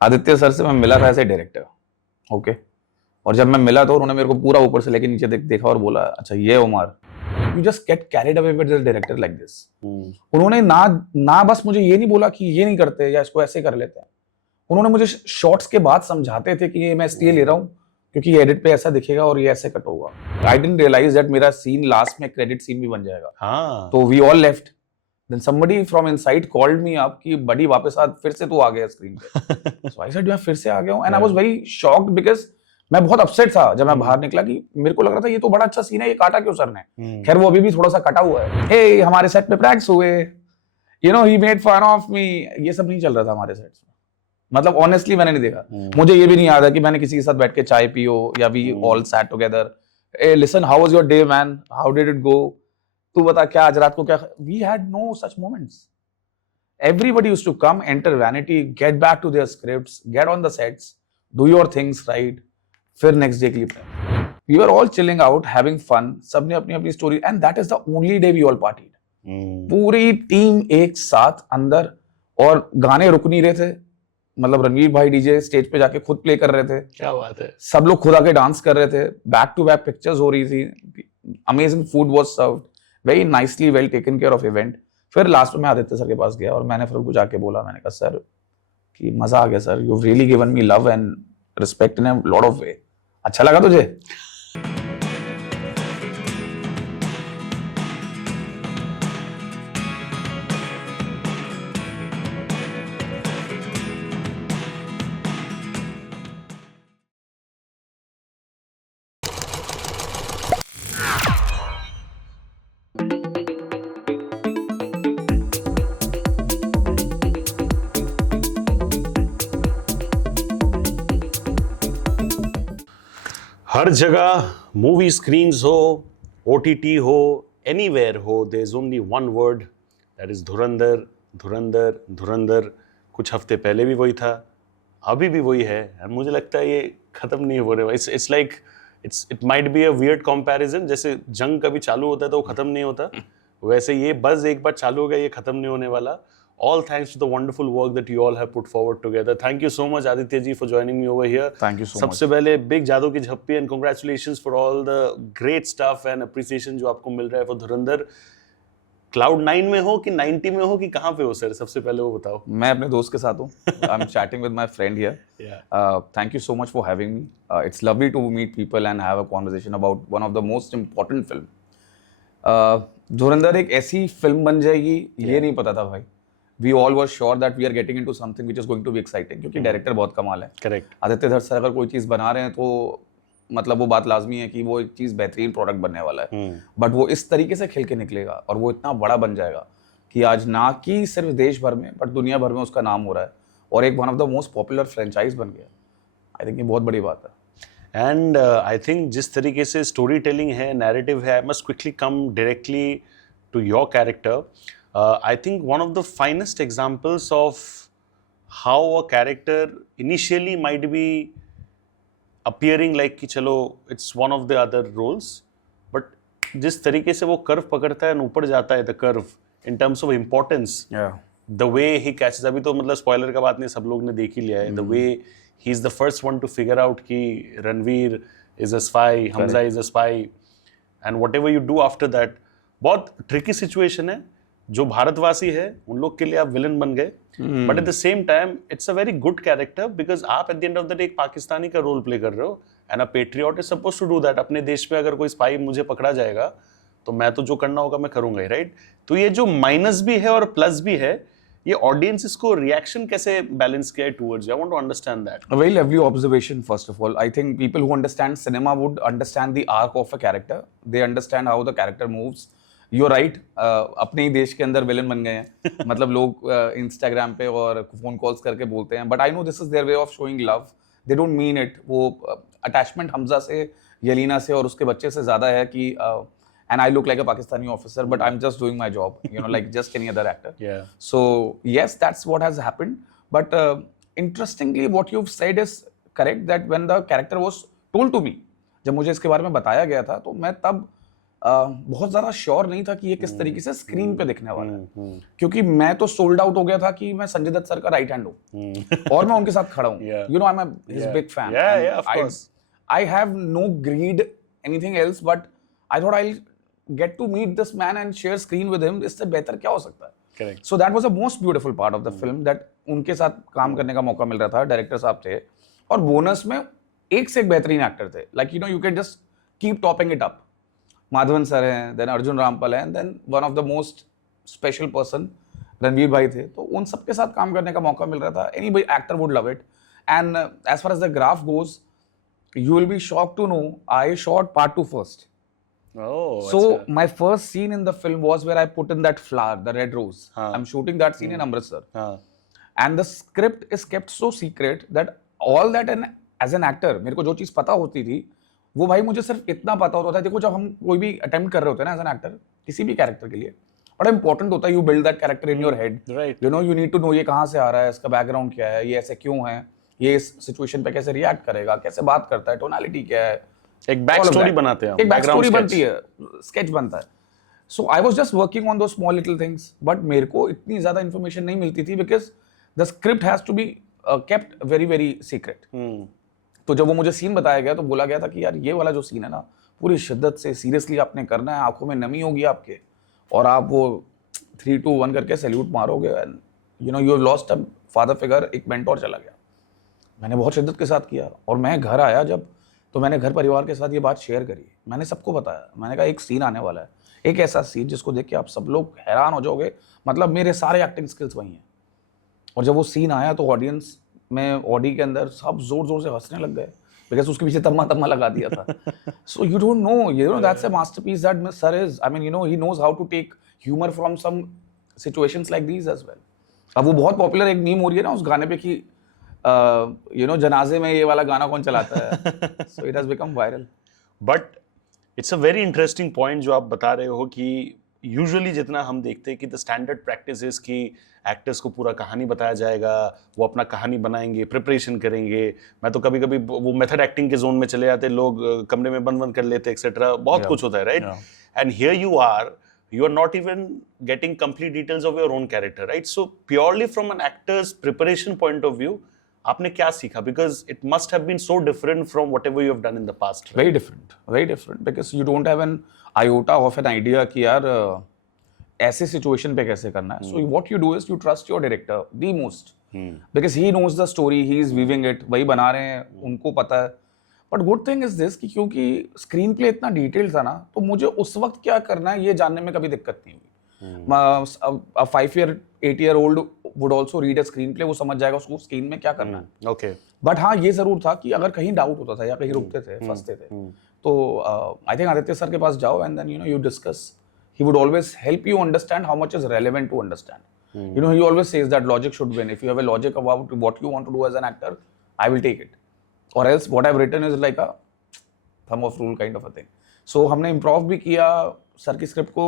Aditya sir से मैं मिला था एज ए डायरेक्टर, ओके। और जब मैं मिला तो उन्होंने मेरे को पूरा ऊपर से लेके नीचे देखा और बोला, अच्छा ये Umar, you just get carried away with the director like this. उन्होंने ना ना बस मुझे ये नहीं बोला कि ये नहीं करते या इसको ऐसे कर लेते हैं, उन्होंने मुझे शॉट्स के बाद समझाते थे कि ये मैं इसलिए ले रहा हूँ क्योंकि ये एडिट पे ऐसा दिखेगा और ये ऐसे कट होगा। आई डिडंट रियलाइज दैट मेरा सीन लास्ट में क्रेडिट सीन भी बन जाएगा। हाँ। तो we all left, then somebody from inside called me up कि बड़ी वापस आ, फिर से तू आ गया स्क्रीन पे। सो आई सेड मैं फिर से आ गया हूं and I was very shocked because मैं बहुत अपसेट था जब मैं बाहर निकला कि मेरे को लग रहा था ये तो बड़ा अच्छा सीन है, ये काटा क्यों सर ने। खैर वो अभी भी थोड़ा सा कटा हुआ है। हे हमारे सेट पे प्रैंक्स हुए, you know he made fun of me, ये सब नहीं चल रहा था हमारे सेट्स में। मतलब ऑनेस्टली मैंने नहीं देखा। मुझे ये भी नहीं याद है कि मैंने किसी के साथ बैठ के चाय पियो या we all sat together, eh listen how was your day man, how did it go, तू बता क्या आज रात को क्या। We had no such moments. Everybody used to come, enter vanity, get back to their scripts, get on the sets, do your things right, फिर next day के लिए we were all chilling out, having fun, सबने अपनी अपनी story, and that is the only day we all partied. पूरी team एक साथ अंदर, और गाने रुक नहीं रहे थे। मतलब रणवीर भाई डीजे स्टेज पे जाके खुद प्ले कर रहे थे। क्या बात है। सब लोग खुद आके डांस कर रहे थे, बैक टू बैक पिक्चर्स हो रही थी, amazing food was served, very nicely well taken care of event. फिर लास्ट में आदित्य सर के पास गया और मैंने फिर उनको जाके बोला, मैंने कहा सर कि मजा आ गया sir, you really given me love and respect in a lot of way, अच्छा लगा तुझे। हर जगह मूवी स्क्रीन्स हो, OTT हो, एनीवेयर हो, there is only one word, that is Dhurandhar, Dhurandhar, धुरंधर। कुछ हफ्ते पहले भी वही था, अभी भी वही है, और मुझे लगता है ये खत्म नहीं हो रहा। It's like it might be a weird comparison, जैसे जंग कभी चालू होता है तो वो खत्म नहीं होता, वैसे ये बस एक बार चालू हो गया, ये खत्म नहीं होने वाला। All thanks to the wonderful work that you all have put forward together. Thank you so much, Aditya ji, for joining me over here. Thank you so much. सबसे पहले big जादू की झप्पी and congratulations for all the great stuff and appreciation जो आपको मिल रहा है for Dhurandhar. Cloud 9 में हो कि 90 में हो कि कहाँ पे हो सर, सबसे पहले वो बताओ। मैं अपने दोस्त के साथ हूँ। I'm chatting with my friend here. Thank you so much for having me. It's lovely to meet people and have a conversation about one of the most important film. धुरंधर एक ऐसी फिल्म बन जाएगी, ये नहीं पता था भाई। We all were sure that we are getting into something which is going to be exciting, क्योंकि डायरेक्टर बहुत कमाल है। Correct. आदित्य धर सर अगर कोई चीज़ बना रहे हैं तो मतलब वो बात लाजमी है कि वो एक चीज़ बेहतरीन प्रोडक्ट बनने वाला है, बट वो इस तरीके से खिल के निकलेगा और वो इतना बड़ा बन जाएगा कि आज ना कि सिर्फ देश भर में बट दुनिया भर में उसका नाम हो रहा है और एक one of the most popular franchise बन गया। आई थिंक ये बहुत बड़ी बात है। एंड आई थिंक जिस तरीके से स्टोरी टेलिंग है, नैरेटिव है, I must quickly come directly to your character. I think one of the finest examples of how a character initially might be appearing like कि चलो it's one of the other roles, but जिस तरीके से वो curve पकड़ता है, ऊपर जाता है the curve in terms of importance, the way he catches, अभी तो मतलब स्पॉइलर का बात नहीं, सब लोग ने देख ही लिया है, the way he is the first one to figure out कि Ranveer is a spy, Hamza is a spy, and whatever you do after that, बहुत tricky situation है। जो भारतवासी है उन लोग के लिए आप विलन बन गए, but at the same time it's a very good character because आप at the end of the day एक पाकिस्तानी का रोल प्ले कर रहे हो, and a patriot is suppose to do that. अपने देश में अगर कोई स्पाई मुझे पकड़ा जाएगा तो मैं तो जो करना होगा मैं करूंगा ही, राइट। तो ये जो माइनस भी है और प्लस भी है, ये ऑडियंस इसको रिएक्शन कैसे बैलेंस किया है towards you? I want to understand that. A very lovely observation. First of all, I think people who understand cinema would understand the arc of a character. They understand how the character moves. You're right. अपने ही देश के अंदर villain बन गए हैं। मतलब लोग Instagram पे और फोन कॉल्स करके बोलते हैं, but I know this is their way of showing love, they don't mean it. वो अटैचमेंट हमजा से, यलीना से और उसके बच्चे से ज्यादा है कि and I look like a Pakistani officer, but I'm just doing my job, you know, like just any other actor. Yeah. So yes, that's what has happened. But interestingly, what you've said is correct, that when the character was told to me, जब मुझे इसके बारे में बताया गया था, तो मैं तब बहुत ज्यादा श्योर नहीं था कि ये किस तरीके से स्क्रीन पे दिखने वाला है, क्योंकि मैं तो सोल्ड आउट हो गया था कि मैं संजय दत्त सर का राइट हैंड हूँ और मैं उनके साथ खड़ा हूँ, you know, I am his big fan, I have no greed anything else, but I thought I get to meet this man and share screen with him, इससे बेहतर क्या हो सकता है। Correct. So that was the most beautiful part of the film, that उनके साथ काम करने का मौका मिल रहा था, डायरेक्टर साहब थे और बोनस में एक से एक बेहतरीन एक्टर थे, like you know you can just keep topping it up. Madhavan sir हैं, देन अर्जुन रामपाल हैं, then one of the most special person Ranveer भाई थे, तो उन सबके साथ काम करने का मौका मिल रहा था। Any actor would love it, and as far as the graph goes, you will be shocked to know I shot part 2 first. So my first scene in the film was where I put in that flower, the red rose. I'm shooting that scene in Amritsar. And the script is kept so secret that all that as an actor, मेरे को जो चीज़ पता होती थी वो भाई मुझे सिर्फ इतना पता होता था। देखो, जब हम कोई भी अटेम्प्ट कर रहे होते हैं ना एज एन एक्टर, किसी भी कैरेक्टर के लिए बड़ा इंपॉर्टेंट होता है, you build that character in your head, you know, you need to know ये कहाँ से आ रहा है, इसका बैकग्राउंड क्या है, ये ऐसे क्यों है, ये इस सिचुएशन पे कैसे रिएक्ट करेगा, कैसे बात करता है, टोनालिटी क्या है, एक बैक स्टोरी बनाते हैं, एक बैक स्टोरी बनती है, स्केच बनता है। So I was just working on those small little things, but मेरे को इतनी ज्यादा इन्फॉर्मेशन नहीं मिलती थी because the script has to be kept very very secret. तो जब वो मुझे सीन बताया गया तो बोला गया था कि यार ये वाला जो सीन है ना, पूरी शिद्दत से सीरियसली आपने करना है, आंखों में नमी होगी आपके और आप वो 3, 2, 1 करके सैल्यूट मारोगे, and you know you have lost a father figure, एक मेंटोर चला गया। मैंने बहुत शिद्दत के साथ किया और मैं घर आया जब, तो मैंने घर परिवार के साथ ये बात शेयर करी, मैंने सबको बताया, मैंने कहा एक सीन आने वाला है, एक ऐसा सीन जिसको देख के आप सब लोग हैरान हो जाओगे, मतलब मेरे सारे एक्टिंग स्किल्स वही हैं। और जब वो सीन आया तो ऑडियंस में, ऑडी के अंदर सब जोर जोर से हंसने लग गए बिकॉज उसके पीछे तम्मा लगा दिया था। So you don't know, you know that's a masterpiece that sir is, I mean you know he knows how to take humour from some situations like these as well. अब वो बहुत पॉपुलर एक meme हो रही है ना उस गाने पे कि you know, जनाजे में ये वाला गाना कौन चलाता है, so it has become viral. But it's a very interesting point जो आप बता रहे हो कि यूजुअली जितना हम देखते हैं कि द स्टैंडर्ड प्रैक्टिस इज कि एक्टर्स को पूरा कहानी बताया जाएगा, वो अपना कहानी बनाएंगे, प्रिपरेशन करेंगे। मैं तो कभी कभी वो मेथड एक्टिंग के जोन में चले जाते, लोग कमरे में बंद कर लेते एक्सेट्रा, बहुत कुछ होता है, right? And here you are not even getting complete details of your own character, right? So purely from an actor's preparation point of view, आपने क्या सीखा? Because it must have been so different from whatever you have done in the past. Right? Very different, because you don't have an iota of an idea कि यार ऐसे situation पे कैसे करना है. So what you do is you trust your director the most, because he knows the story, he is weaving it, वही बना रहे हैं, उनको पता है. But good thing is this कि क्योंकि स्क्रीन प्ले इतना डिटेल था ना, तो मुझे उस वक्त क्या करना है ये जानने में कभी दिक्कत नहीं हुई. A 5-year, 8-year-old would also read a screenplay, वो समझ जाएगा उसको स्क्रीन में क्या करना है. Okay. बट हाँ ये जरूर था कि अगर कहीं डाउट होता था या कहीं रुकते थे, फंसते थे, तो आई थिंक आदित्य सर के पास जाओ and then you know you discuss. He would always help you understand how much is relevant to understand. You know, he always says that logic should win. If you have a logic about what you want to do as an actor, I will take it. Or else what I've written is like a thumb of rule kind of a thing. So हमने improv भी किया, sir की script को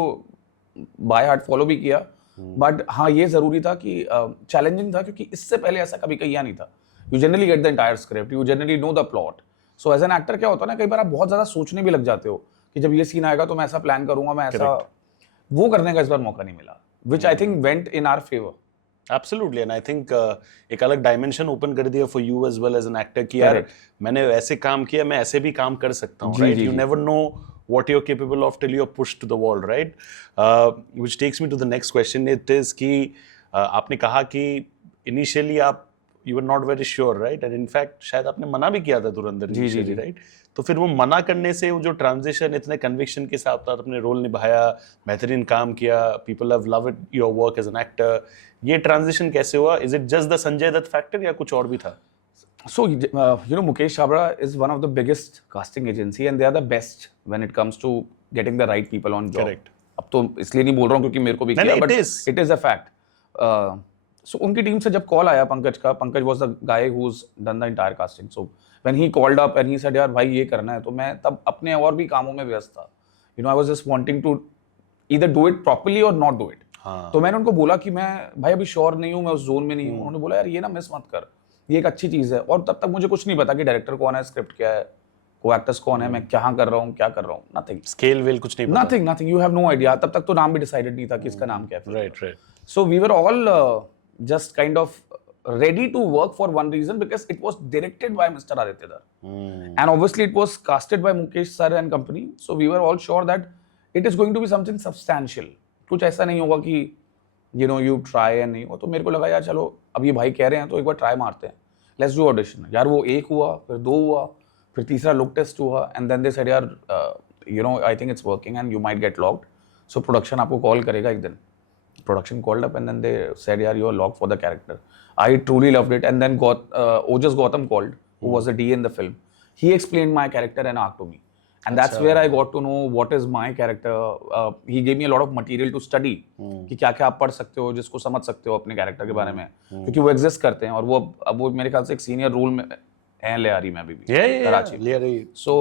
by heart follow भी किया, but हाँ ये जरूरी था कि चैलेंजिंग था क्योंकि इससे पहले ऐसा कभी किया नहीं था. You generally get the entire script, you generally know the plot. So as an actor क्या होता है ना, कई बार आप बहुत ज्यादा सोचने भी लग जाते हो कि जब ये सीन आएगा तो मैं ऐसा प्लान करूंगा, मैं ऐसा, वो करने का इस बार मौका नहीं मिला, which I think went in our favour. Absolutely, and I think एक अलग डायमेंशन ओपन कर दिया for you as well as an actor कि यार मैंने ऐसे काम किया, मैं ऐसे भी काम कर सकता हूँ, right? You never know what you're capable of till you're pushed to the wall, right? Which takes me to the next question. It is कि आपने कहा कि initially आप you were not very sure, right? And in fact शायद आपने मना भी किया था धुरंधर initially, right? तो फिर वो मना करने से वो जो ट्रांजिशन इतने कन्विक्शन के साथ अपने रोल निभाया, बेहतरीन काम किया, people have loved your work as an actor. ये ट्रांजिशन कैसे हुआ? Is it just the Sanjay Dutt factor या कुछ और भी था? So, you know, Mukesh Chabra is one of the biggest casting agency and they are the best when it comes to getting the right people on job. Correct. अब तो इसलिए नहीं बोल रहा हूँ क्योंकि मेरे को भी किया, but it is a fact. So उनकी टीम से जब कॉल आया पंकज का, Pankaj was the guy who's done the entire casting. So when he called up and he said यार भाई ये करना है, तो मैं तब अपने और भी कामों में व्यस्त था. You know, I was just wanting to either do it properly or not do it. तो मैंने उनको बोला कि मैं भाई अभी श्योर नहीं हूँ, मैं उस जोन में नहीं हूँ. उन्होंने बोला यार ये ना मिस मत कर, ये एक अच्छी चीज़ है. और तब तक मुझे कुछ नहीं पता कि डायरेक्टर कौन है, स्क्रिप्ट क्या है, को एक्टर्स कौन है, मैं क्या कर रहा हूँ, नथिंग, स्केल वेल कुछ नहीं पता। Nothing, you have no idea. तब तक तो नाम भी डिसाइडेड नहीं था कि इसका नाम क्या है। Right. So we were all just kind of ready to work for one reason, because it was directed by Mr. Aditya Dar. And obviously it was casted by Mukesh sir and company. So we were all sure that it is going to be something substantial. कुछ ऐसा नहीं होगा कि you know you try and नहीं हो। तो मेरे को लगा यार चलो अब ये भाई कह रहे हैं तो एक बार ट्राई मारते हैं, let's do audition। यार वो एक हुआ, फिर दो हुआ, फिर तीसरा लुक टेस्ट हुआ, and then they said यार you know I think it's working and you might get locked, so production आपको कॉल करेगा एक दिन। Production called up and then they said, "Yeah, you are locked for the character." I truly loved it. And then Ojas Gautam called, who was the D in the film. He explained my character and arc to me, and that's where I got to know what is my character. He gave me a lot of material to study कि क्या-क्या आप पढ़ सकते हो जिसको समझ सकते हो अपने कैरेक्टर के बारे में, क्योंकि वो एग्जिस्ट करते हैं और वो मेरे ख्याल से एक सीनियर रोल में है लियारी में अभी भी, कराची में। Lyari. So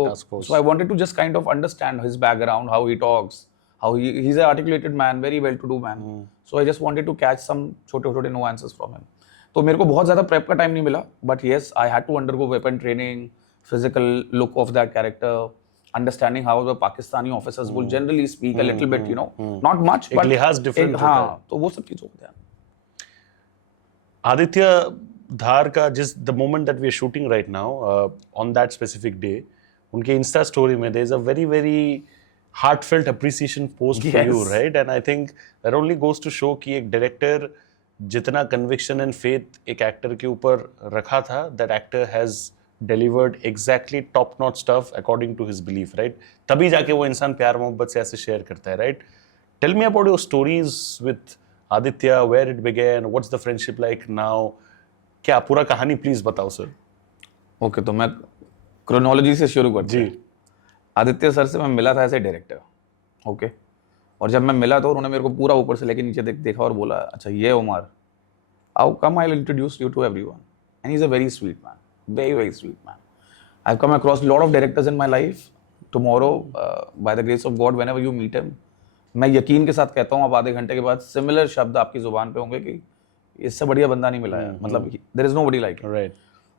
I wanted to just kind of understand his background, how he talks. How he's an articulated man, very well-to-do man. So I just wanted to catch some छोटे-छोटे nuances from him. तो मेरे को बहुत ज़्यादा prep का time नहीं मिला, but yes, I had to undergo weapon training, physical look of that character, understanding how the Pakistani officers will generally speak a little bit, you know, not much, but लिहाज different होता है। हाँ, तो वो सब चीज़ों को ध्यान। आदित्य धार का the moment that we are shooting right now, on that specific day, उनके Insta story में there is a very very heartfelt appreciation post for you, right? And I think that only goes to show कि एक director जितना conviction and faith एक actor के ऊपर रखा था, that actor has delivered exactly top notch stuff according to his belief, right? तभी जाके वो इंसान प्यार मोहब्बत से ऐसे share करता है, right? Tell me about your stories with Aditya, where it began, what's the friendship like now? क्या पूरा कहानी प्लीज बताओ सर। ओके, तो मैं क्रोनोलॉजी से शुरू करता हूँ। आदित्य सर से मैं मिला था एज ए डायरेक्टर, ओके, और जब मैं मिला तो उन्होंने मेरे को पूरा ऊपर से लेके नीचे देखा और बोला, अच्छा ये उमर, आओ come, I will introduce you to everyone, and he is a very sweet man, very very sweet man. I have come across lot of directors in my life. Tomorrow by the grace of God whenever you meet him, मैं यकीन के साथ कहता हूँ आप आधे घंटे के बाद सिमिलर शब्द आपकी जुबान पे होंगे कि इससे बढ़िया बंदा नहीं मिला है, मतलब there is nobody like him. Right.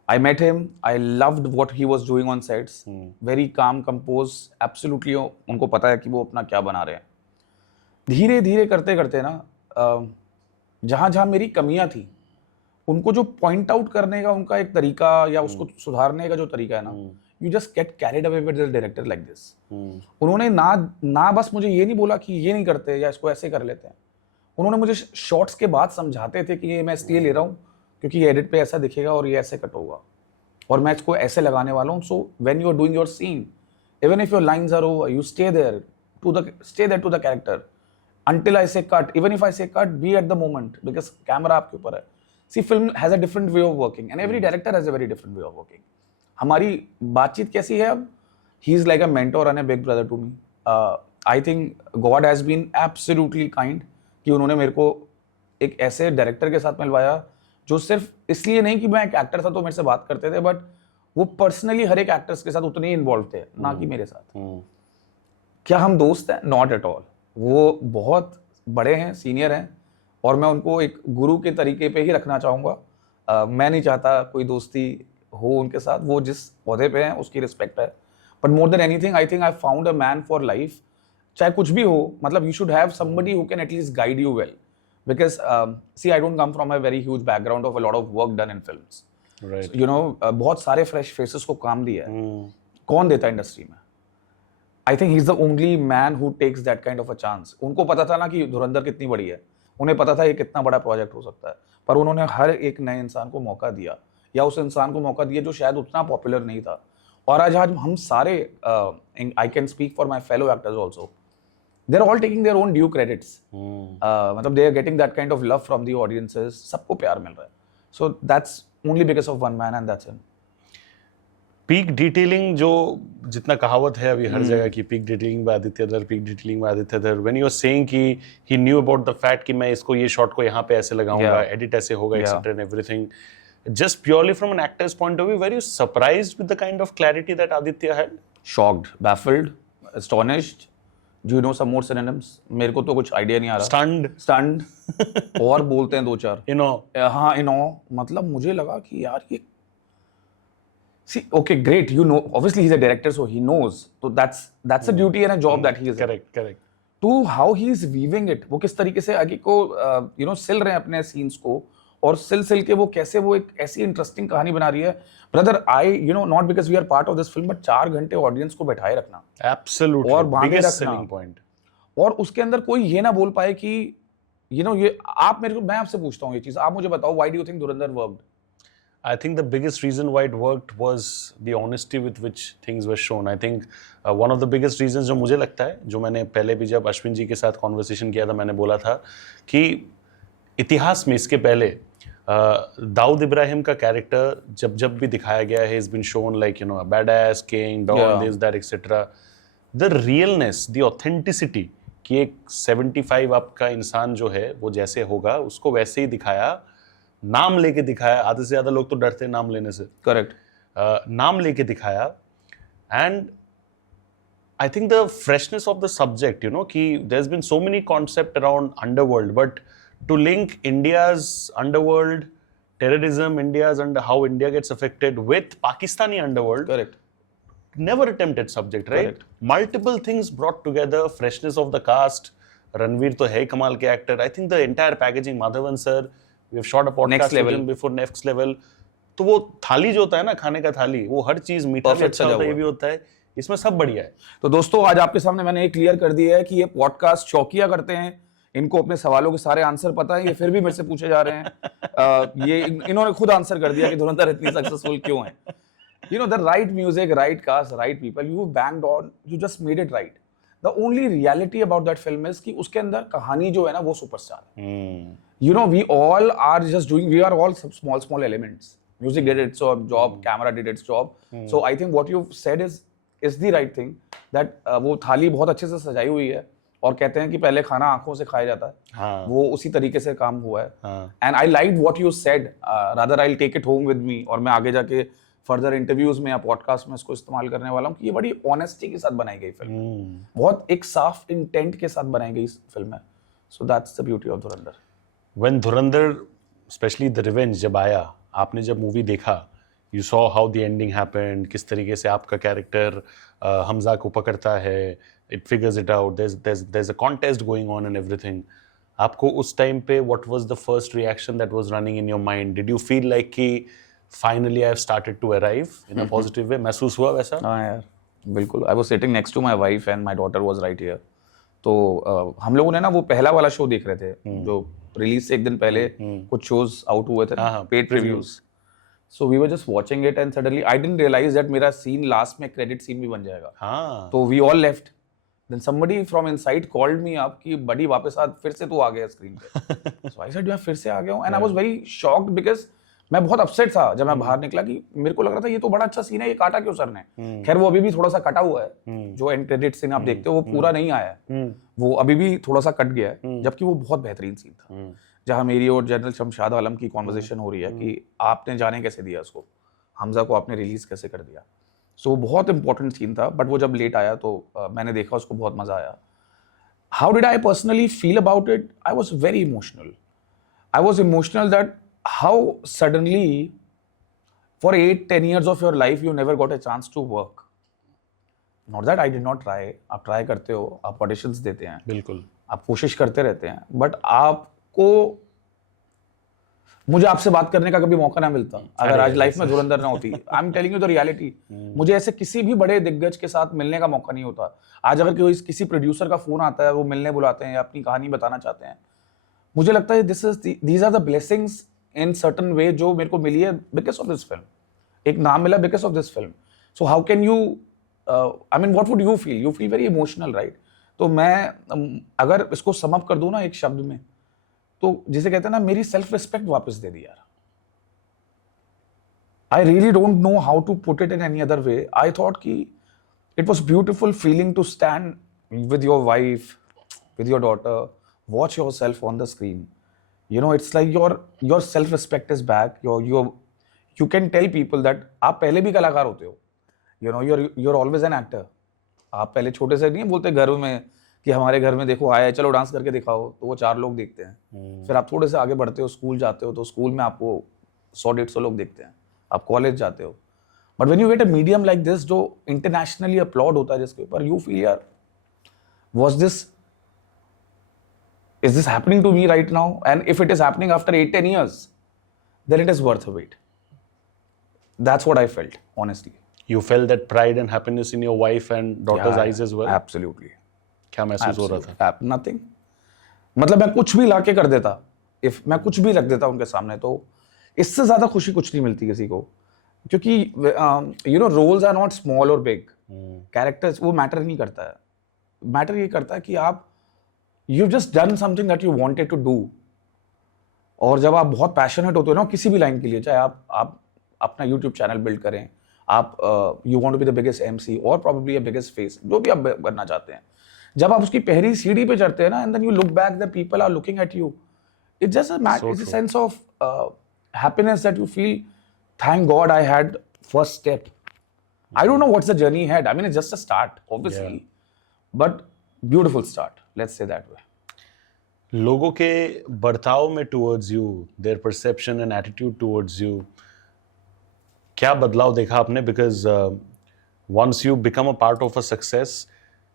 I met him. I loved what he was doing on sets. Very calm, composed, absolutely उनको पता है कि वो अपना क्या बना रहे हैं। धीरे धीरे करते करते ना जहाँ जहाँ मेरी कमियां थी उनको जो पॉइंट आउट करने का उनका एक तरीका या उसको सुधारने का जो तरीका है ना, you just get carried away with the director like this. उन्होंने ना बस मुझे ये नहीं बोला कि ये नहीं करते या इसको ऐसे कर लेते हैं, उन्होंने मुझे शॉट्स के बाद समझाते थे कि ये मैं इसलिए ले रहा हूँ क्योंकि ये एडिट पे ऐसा दिखेगा और ये ऐसे कट होगा और मैं इसको ऐसे लगाने वाला हूँ। So when you are doing your scene, even if your lines are over, you stay there to the character until I say cut. Even if I say cut, be at the moment, because camera आपके ऊपर है। See, film has a different way of working and every director has a very different way of working. हमारी बातचीत कैसी है अब? He is like a mentor and a big brother to me. I think God has been absolutely kind कि उन्होंने मेरे को एक ऐसे डायरेक्टर के साथ मिलवाया जो सिर्फ इसलिए नहीं कि मैं एक एक्टर था तो मेरे से बात करते थे, बट वो पर्सनली हर एक एक्टर्स के साथ उतने ही इन्वॉल्व थे, ना कि मेरे साथ। क्या हम दोस्त हैं? Not at all. वो बहुत बड़े हैं, सीनियर हैं, और मैं उनको एक गुरु के तरीके पे ही रखना चाहूँगा। मैं नहीं चाहता कोई दोस्ती हो उनके साथ, वो जिस पौधे पे हैं उसकी रिस्पेक्ट है, but more than anything I think I found a man for life. चाहे कुछ भी हो, मतलब you should have somebody who can at least guide you well, because see, I don't come from a very huge background of a lot of work done in films, right? You know, बहुत सारे fresh faces को काम दिया है, कौन देता है industry में? I think he's the only man who takes that kind of a chance. उनको पता था ना कि धुरंधर कितनी बड़ी है, उन्हें पता था ये कितना बड़ा प्रोजेक्ट हो सकता है, पर उन्होंने हर एक नए इंसान को मौका दिया, या उस इंसान को मौका दिया जो शायद उतना पॉपुलर नहीं था। और आज हम सारे, I can speak for my fellow actors also, they're all taking their own due credits. मतलब they are getting that kind of love from the audiences, सबको प्यार मिल रहा है। So that's only because of one man and that's him. Peak detailing, जो जितना कहावत है अभी हर जगह की, पीक डिटेलिंग बाय आदित्य धर, पीक डिटेलिंग बाय आदित्य धर, व्हेन यू आर सेइंग कि ही न्यू अबाउट द फैक्ट कि मैं इसको ये शॉट को यहाँ पे ऐसे लगाऊंगा, एडिट ऐसे होगा, etcetera and everything, just purely from an actor's point of view, were you surprised with the kind of clarity that Aditya had? Shocked, baffled, astonished. Do you know some more synonyms? मेरे को तो कुछ idea नहीं आ रहा। Stunned और बोलते हैं दो चार। You know, हाँ, मतलब मुझे लगा कि यार ये See, okay, great. You know, obviously he's a director, so he knows. So that's a duty and a job that he is. Correct. To how he is weaving it, वो किस तरीके से आगे को सिल रहे हैं अपने सीन्स को, और सिल के वो कैसे वो एक ऐसी इंटरेस्टिंग कहानी बना रही है. Brother, I not because we are part of this film, but 4 घंटे ऑडियंस को बैठाए रखना. Absolutely. और बांधे Biggest रखना. selling point. और उसके अंदर कोई ये ना बोल पाए कि ये आप मैं आपसे पूछता हूँ ये चीज, आप मुझे बताओ, why do you think Dhurandhar worked? I think the biggest reason why it worked was the honesty with which things were shown. I think one of the biggest reasons जो मुझे लगता है, जो मैंने पहले भी जब अश्विन जी के साथ कॉन्वर्सेशन किया था, मैंने बोला था कि इतिहास में इसके पहले दाऊद इब्राहिम का कैरेक्टर जब भी दिखाया गया है, is been shown like a badass king, don, this that etcetera. The realness, the authenticity कि एक 75 अप का इंसान जो है वो जैसे होगा उसको वैसे ही दिखाया, नाम लेके दिखाया. आधे से ज्यादा लोग तो डरते हैं नाम लेने से. करेक्ट. नाम लेके दिखाया. And I think the freshness of the subject, कि there has been so many concept around underworld, but to link India's underworld terrorism, how India gets affected with Pakistani underworld. Correct. Never attempted subject, right? Correct. Multiple things brought together, freshness of the cast. Ranveer तो है कमाल के actor. I think the entire packaging, Madhavan sir, we have shot a podcast with him before Next Level. तो वो थाली जो होता है ना, खाने का थाली, वो हर चीज मीठा भी अच्छा होता है, ये भी होता है, इसमें सब बढ़िया है. तो दोस्तों, आज आपके सामने मैंने ये क्लियर कर दिया है कि ये पॉडकास्ट चौकिया करते हैं, इनको अपने सवालों के सारे आंसर पता है, ये फिर भी मेरे से पूछे जा रहे हैं. ये इन्होंने खुद आंसर कर दिया कि धुरंधर इतनी सक्सेसफुल क्यों है. The right music, right cast, right people, you banged on, you just made it right. The only reality about that film is कि उसके अंदर कहानी जो है ना वो सुपरस्टार है. We all are just doing, we are all some small elements. Music did its job, camera did its job. So I think what you've said is the right thing, that वो थाली बहुत अच्छे से सजाई हुई है, और कहते हैं कि पहले खाना आंखों से खाया जाता है. हाँ. वो उसी तरीके से काम हुआ है. And I like what you said, rather I will take it home with me, और मैं आगे जाके फर्दर इंटरव्यूज में या पॉडकास्ट में इसको इस्तेमाल करने वाला हूँ कि ये बड़ी ऑनेस्टी के साथ बनाई गई फिल्म, बहुत एक साफ इंटेंट के साथ बनाई गई फिल्म है. So that's the beauty of Dhurandhar. When Dhurandhar, specially the revenge जब आया, आपने जब मूवी देखा, you saw how the ending happened, किस तरीके से आपका कैरेक्टर हमजा को पकड़ता है, it figures it out, there's a contest going on and everything. आपको उस टाइम पे what was the first reaction that was running in your mind? Did you feel like कि finally I have started to arrive in a positive way? महसूस हुआ वैसा? हाँ यार, बिल्कुल. I was sitting next to my wife and my daughter was right here. तो हम लोगों ने ना वो पहला वाला शो देख रहे थे, जो रिलीज से एक दिन पहले कुछ शोज आउट हुए थे, paid previews. So we were just watching it and suddenly I didn't realize that मेरा सीन लास्ट में क्रेडिट सीन भी बन जाएगा. हाँ. तो we all left. Then somebody from inside called me up कि बड़ी वापस आ, फिर से तू आ गया स्क्रीन पे. So I said मैं फिर से आ गया हूँ, and I was very shocked because मैं बहुत अपसेट था जब मैं बाहर निकला, कि मेरे को लग रहा था ये तो बड़ा अच्छा सीन है, ये काटा क्यों सर ने. खैर वो अभी भी थोड़ा सा कटा हुआ है, जो एंड क्रेडिट सीन आप देखते हो वो पूरा नहीं आया है, वो अभी भी थोड़ा सा कट गया है, जबकि वो बहुत बेहतरीन सीन था, जहाँ मेरी और जनरल शमशाद आलम की कॉन्वर्सेशन हो रही है कि आपने जाने कैसे दिया उसको, हमजा को आपने रिलीज कैसे कर दिया. सो वो बहुत इंपॉर्टेंट सीन था, बट वो जब लेट आया तो मैंने देखा, उसको बहुत मजा आया. How did I personally feel about it? I was very emotional. I was emotional that how suddenly for 8-10 years of your life you never got a chance to work. Not that I did not try. आप try करते हो, आप auditions देते हैं, बिल्कुल, आप कोशिश करते रहते हैं, बट आपको, मुझे आपसे बात करने का कभी मौका ना मिलता अगर आज लाइफ में धुरंधर ना होती. I am telling you the reality. मुझे ऐसे किसी भी बड़े दिग्गज के साथ मिलने का मौका नहीं होता. आज अगर कोई किसी प्रोड्यूसर का फोन आता है, वो मिलने बुलाते हैं या अपनी कहानी बताना चाहते हैं, मुझे लगता है these are the blessings in certain way जो मेरे को मिली है बिकॉज ऑफ दिस फिल्म. एक नाम मिला because of this film. So how can you, I mean what would you feel? You feel very emotional, right? तो मैं अगर इसको सम अप कर दूं ना एक शब्द में, तो जिसे कहते हैं ना, मेरी सेल्फ रिस्पेक्ट वापस दे दी यार. I really don't know how to put it in any other way. I thought कि it was beautiful feeling to stand with your wife, with your daughter, watch your yourself on स्क्रीन. It's like your self respect is back. You can tell people that आप पहले भी कलाकार होते हो. You're always an actor. आप पहले छोटे से नहीं बोलते घर में कि हमारे घर में देखो आया है, चलो डांस करके दिखाओ, तो वो 4 लोग देखते हैं. फिर आप थोड़े से आगे बढ़ते हो, स्कूल जाते हो, तो स्कूल में आपको 100-150 लोग देखते हैं. आप कॉलेज जाते हो, but when you get a medium like this जो इंटरनेशनली अपलॉड होता है, जिसके ऊपर यू फील यार was this, is this happening to me right now? And if it is happening after 8-10 years, then it is worth a wait. That's what I felt, honestly. You felt that pride and happiness in your wife and daughter's Yeah, eyes as well? Absolutely. क्या महसूस हो रहा था? Nothing. मतलब मैं कुछ भी लाके कर देता, if मैं कुछ भी रख देता उनके सामने, तो इससे ज्यादा खुशी कुछ नहीं मिलती किसी को, क्योंकि you know roles are not small or big. Characters वो मैटर नहीं करता है. मैटर ये करता है कि आप you just done something that you wanted to do. और जब आप बहुत पैशनेट होते हो ना किसी भी लाइन के लिए, चाहे आप अपना यूट्यूब चैनल बिल्ड करें, आप you want to be the biggest MC और प्रोबेबली अ बिगेस्ट फेस, जो भी आप बनना चाहते हैं, जब आप उसकी पहली सीढ़ी पे चढ़ते हैं ना, and then you look back, the people are looking at you, it's just it's a sense of happiness that you feel, thank God I had first step. I don't know what's the journey ahead. I mean, it's just a start, obviously. But beautiful start, let's say that way. लोगों के बर्ताव में towards you, their perception and attitude towards you, क्या बदलाव देखा आपने? Because once you become a part of a success,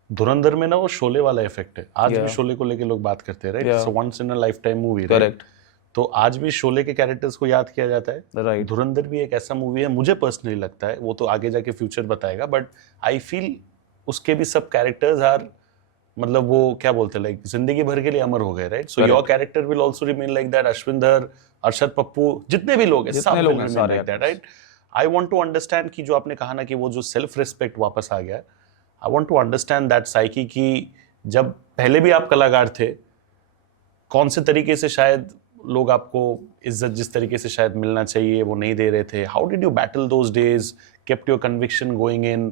धुरंधर में ना वो शोले वाला इफेक्ट है. आज भी शोले को लेके लोग बात करते हैं, right? So once in a lifetime movie, Correct. तो आज भी शोले के कैरेक्टर्स को याद किया जाता है. Right. धुरंधर भी एक ऐसा मूवी है, मुझे पर्सनली लगता है, वो तो आगे जाके फ्यूचर बताएगा, बट आई फील उसके भी सब कैरेक्टर्स आर, मतलब वो क्या बोलते हैं, लाइक जिंदगी भर के लिए अमर हो गए, right? So your character will also remain like that. Ashwinder, Arshad Pappu, जितने भी लोग हैं, सब लोग remain like that, right? I want to understand कि जो आपने कहा ना कि वो जो सेल्फ रिस्पेक्ट वापस आ गया, I want to understand that psyche की जब पहले भी आप कलाकार थे, कौन से तरीके से शायद लोग आपको इज्जत जिस तरीके से शायद मिलना चाहिए वो नहीं दे रहे थे. How did you battle those days, kept your conviction going in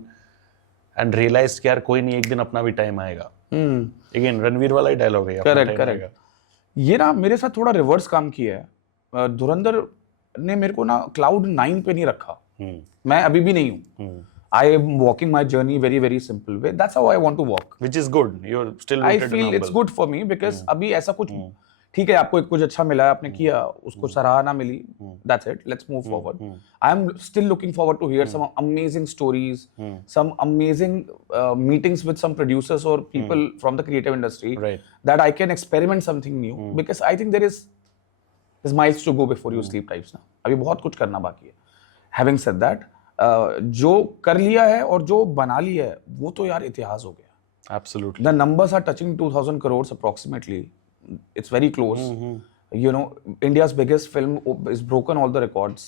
and realise कि यार कोई नहीं, एक दिन अपना भी टाइम आएगा. अगेन रणवीर वाला ही डायलॉग है. करेक्ट. ये ना मेरे साथ थोड़ा रिवर्स काम किया है. धुरंधर ने मेरे को ना क्लाउड 9 पे नहीं रखा. मैं अभी भी नहीं हूँ. I am walking my journey very very simple way. That's how I want to walk. Which is good. You're still I rooted in feel humble. it's good for me because अभी ऐसा कुछ ठीक है, आपको कुछ अच्छा मिला, आपने किया, उसको सराहना मिली, that's it, let's move forward. I am still looking forward to hear some amazing stories, some amazing meetings with some producers or people from the creative industry, Right. that I can experiment something new, because I think there is miles to go before you sleep types ना. अभी बहुत कुछ करना बाकी है. Having said that, जो कर लिया है और जो बना लिया है वो तो यार इतिहास हो गया. Absolutely. The numbers are touching 2000 crores approximately. It's very close. You know, India's biggest film is broken all the records.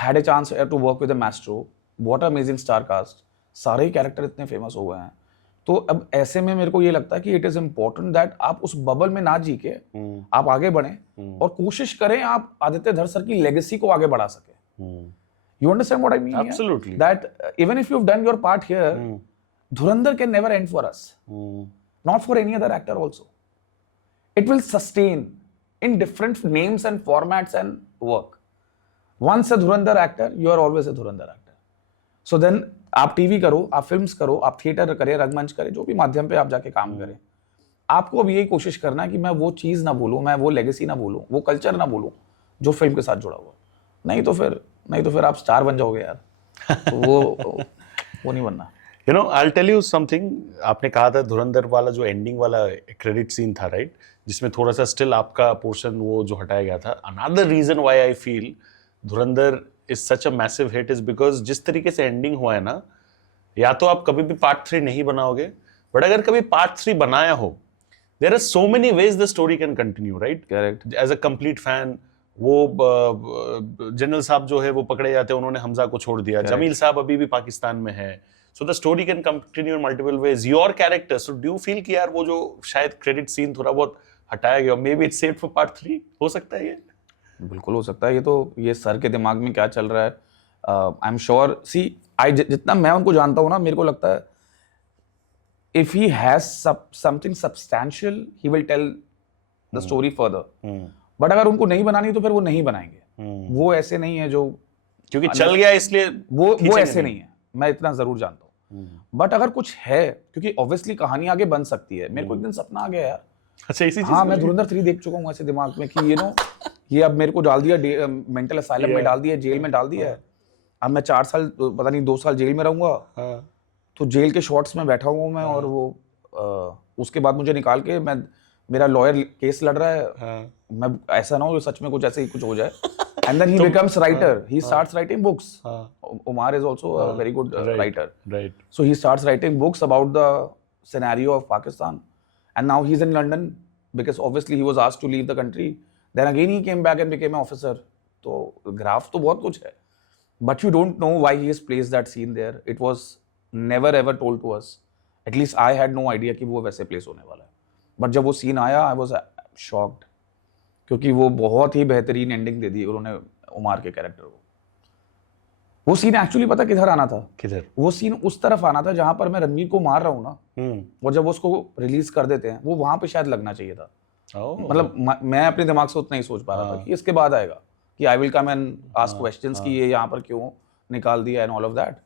Had a chance to work with a maestro. What an amazing star cast. सारे ही character इतने famous हो गए हैं. तो अब ऐसे में मेरे को ये लगता है कि इट इज इम्पोर्टेंट दैट आप उस बबल में ना जी के आप आगे बढ़ें और कोशिश करें आप आदित्य धर सर की लेगेसी को आगे बढ़ा सके. You understand what I mean? Absolutely. Here? That even if you've done your part here, Dhurandhar can never end for us. Not for any other actor also. It will sustain in different names and formats and work. Once a Dhurandhar actor, you are always a Dhurandhar actor. So then, आप TV करो, आप films करो, आप theatre करें, रंगमंच करें, जो भी माध्यम पे आप जाके काम करें, आपको अब यही कोशिश करना है कि मैं वो चीज़ ना भूलूं, मैं वो लेगेसी ना भूलूं, वो कल्चर ना भूलूं जो फिल्म के साथ जुड़ा हुआ. नहीं तो फिर आप स्टार बन जाओगे यार. तो वो नहीं बनना. You know, I'll tell you something. आपने कहा था धुरंधर वाला जो एंडिंग वाला क्रेडिट सीन था, राइट, जिसमें थोड़ा सा स्टिल आपका पोर्शन वो जो हटाया गया था. Another reason why I feel Dhurandhar is such a massive hit is because जिस तरीके से एंडिंग हुआ है ना, या तो आप कभी भी पार्ट 3 नहीं बनाओगे, बट अगर कभी पार्ट 3 बनाया हो, there are so many ways the story can continue, right? Correct. As a complete fan, वो जनरल साहब जो है वो पकड़े जाते हैं, उन्होंने हमजा को छोड़ दिया. जमील साहब अभी भी पाकिस्तान में है. So the story can continue in multiple ways. Your character. So do you feel कि यार वो जो शायद क्रेडिट सीन थोड़ा बहुत हटाया गया, maybe it's saved for part 3? हो सकता है ये? बिल्कुल हो सकता है. ये सर के दिमाग में क्या चल रहा है. I am sure. सी जितना मैं उनको जानता हूँ ना, मेरे को लगता है if he has something substantial, he will tell the story further. But अगर उनको नहीं बनानी तो फिर वो नहीं बनाएंगे. वो ऐसे नहीं है जो क्योंकि चल गया इसलिए वो ऐसे नहीं है. मैं इतना जरूर जानता हूँ. बट अगर कुछ है, क्योंकि ऑब्वियसली कहानी आगे बन सकती है. मेरे को एक दिन सपना आ गया यार. अच्छा, इसी चीज. हाँ, मैं धुरंधर 3 देख चुका हूँ ऐसे दिमाग में कि ये अब मेरे को डाल दिया मेंटल असाइलम में डाल दिया, जेल में डाल दिया है. अब मैं 4 साल पता नहीं 2 साल जेल में रहूंगा, हाँ, तो जेल के शॉर्ट्स में बैठा हुआ हूँ मैं, और वो उसके बाद मुझे निकाल के मेरा लॉयर केस लड़ रहा है, हाँ, मैं ऐसा ना हो सच में कुछ ऐसे ही कुछ हो जाए, and then he becomes writer, he starts writing books. Umar is also a very good writer. right. So he starts writing books about the scenario of Pakistan, and now he's in London because obviously he was asked to leave the country. Then again he came back and became an officer. तो graph तो बहुत कुछ है, but you don't know why he has placed that scene there. It was never ever told to us. At least I had no idea कि वो वैसे place होने वाला है. But जब वो सीन आया, I was shocked, क्योंकि वो बहुत ही बेहतरीन एंडिंग दे दी उन्होंने उमार के कैरेक्टर को. वो सीन एक्चुअली पता किधर आना था? किधर? वो सीन उस तरफ आना था जहां पर मैं रणवीर को मार रहा हूँ ना, और जब वो उसको रिलीज कर देते हैं, वो वहां पे शायद लगना चाहिए था. मतलब मैं अपने दिमाग से उतना ही सोच पा रहा था कि इसके बाद आएगा कि I will come and ask questions कि ये यहाँ पर क्यों निकाल दिया and all of that.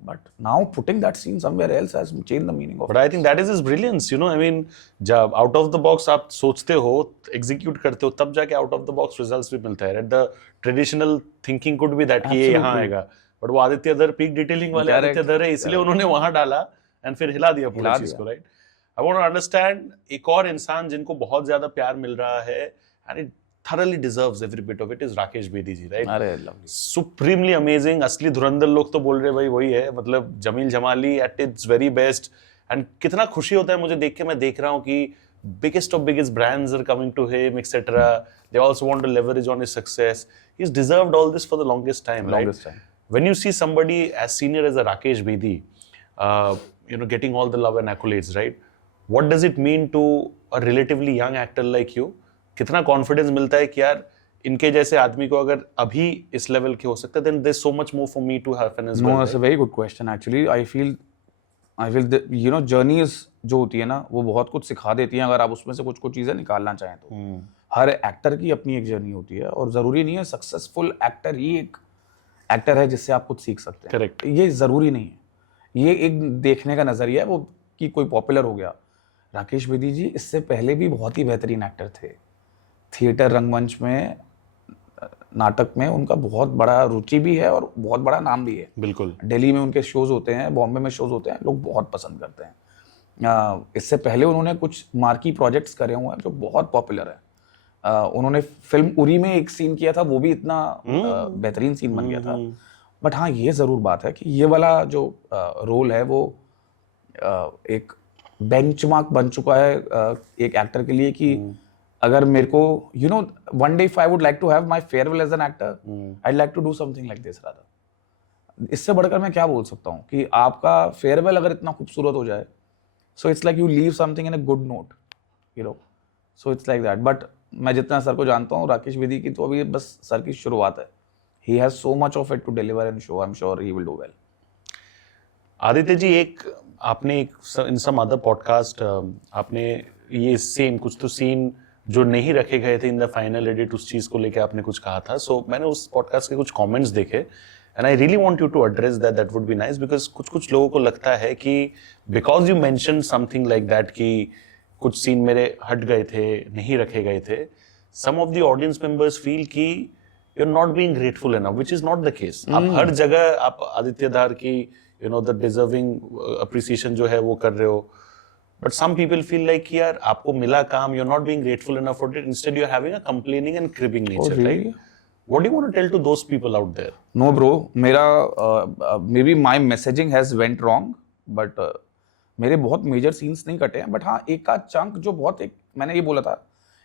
But now putting that scene somewhere else has changed the meaning of it. But I think that is his brilliance, you know. I mean, जब out of the box आप सोचते हो, execute करते हो, तब जाके out of the box results भी मिलता है. The traditional thinking could be that कि ये यहाँ आएगा, but वो आदित्य धर peak detailing वाले आदित्य धर है, इसलिए उन्होंने वहाँ डाला and फिर हिला दिया पूरी चीज को, right? I want to understand एक और इंसान जिनको बहुत ज्यादा प्यार मिल रहा है and it thoroughly deserves every bit of it is Rakesh Bedi ji, right? अरे lovely. Supremely amazing. असली धुरंधर लोग तो बोल रहे भाई वही है, मतलब Jameel Jamali at its very best. And कितना खुशी होता है मुझे देख के, मैं देख रहा हूँ कि biggest of biggest brands are coming to him, etc. They also want to leverage on his success. He's deserved all this for the longest time, Longest right? time. When you see somebody as senior as a Rakesh Bedi, you know, getting all the love and accolades, right? What does it mean to a relatively young actor like you? कितना confidence मिलता है कि यार इनके जैसे आदमी को अगर अभी इस लेवल के हो सकता है, then there's so much more for me to happen as well. No, that's a very good question actually. I feel you know, journeys जो होती है ना, वो बहुत कुछ सिखा देती हैं अगर आप उसमें से कुछ चीजें निकालना चाहें तो. हर एक्टर की अपनी एक जर्नी होती है, और जरूरी नहीं है सक्सेसफुल एक्टर ही एक एक्टर है जिससे आप कुछ सीख सकते हैं. Correct. ये जरूरी नहीं है, ये एक देखने का नजरिया है वो कि कोई पॉपुलर हो गया. राकेश बेदी जी इससे पहले भी बहुत ही बेहतरीन एक्टर थे. थिएटर, रंगमंच में, नाटक में उनका बहुत बड़ा रुचि भी है और बहुत बड़ा नाम भी है. बिल्कुल. दिल्ली में उनके शोज होते हैं, बॉम्बे में शोज होते हैं, लोग बहुत पसंद करते हैं. इससे पहले उन्होंने कुछ मार्की प्रोजेक्ट्स करे हुए हैं जो बहुत पॉपुलर है. उन्होंने फिल्म उरी में एक सीन किया था, वो भी इतना बेहतरीन सीन बन गया था. बट हाँ, ये ज़रूर बात है कि ये वाला जो रोल है वो एक बेंचमार्क बन चुका है एक एक्टर के लिए कि अगर मेरे को you know one day if I would like to have my farewell as an actor, I like to do something like this rather. इससे बढ़कर मैं क्या बोल सकता हूँ कि आपका फेयरवेल अगर इतना खूबसूरत हो जाए, so it's like you leave something in a good note, you know. So it's like that. But मैं जितना सर को जानता हूँ, राकेश बेदी की तो अभी बस सर की शुरुआत है. He has so much of it to deliver and show. I'm sure he will do well. Aditya ji, एक आपने एक इन सम अदर पॉडकास्ट आपने ये सेम कुछ तो सीन जो नहीं रखे गए थे इन द फाइनल एडिट, उस चीज को लेके आपने कुछ कहा था. सो मैंने उस पॉडकास्ट के कुछ कमेंट्स देखे and I really want you to address that would be nice, because कुछ लोगों को लगता है कि because you mention something like that कि कुछ सीन मेरे हट गए थे, नहीं रखे गए थे, some of the audience members feel कि you're not being grateful enough, which is not the case. आप हर जगह आप आदित्य धार की you know the deserving appreciation जो है वो कर रहे हो, but some people feel like यार आपको मिला काम, you're not being grateful enough for it, instead you're having a complaining and cribbing nature, really? right? What do you want to tell to those people out there? No bro, मेरा maybe my messaging has went wrong, but मेरे बहुत major scenes नहीं कटे हैं. But हाँ, एक का chunk जो बहुत एक मैंने ये बोला था,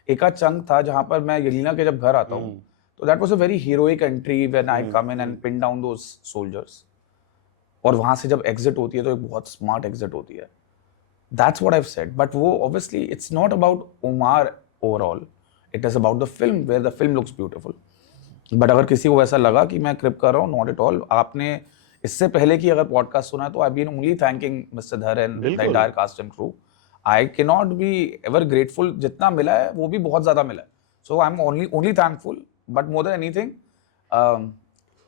एक का चंक था जहाँ पर मैं यलीना के जब घर आता हूँ, तो that was a very heroic entry when I come in and pin down those soldiers. और वहाँ से जब exit होती है तो एक बहुत smart exit होती है. That's what I've said. But वो obviously it's not about Umar overall. It is about the film where the film looks beautiful. But अगर किसी को ऐसा लगा कि मैं क्रिप कर रहा हूँ, not at all. आपने इससे पहले की अगर podcast सुना है तो I've been only thanking Mr. Dhar and the entire cast and crew. I cannot be ever grateful. जितना मिला है वो भी बहुत ज़्यादा मिला है. So I'm only thankful. But more than anything,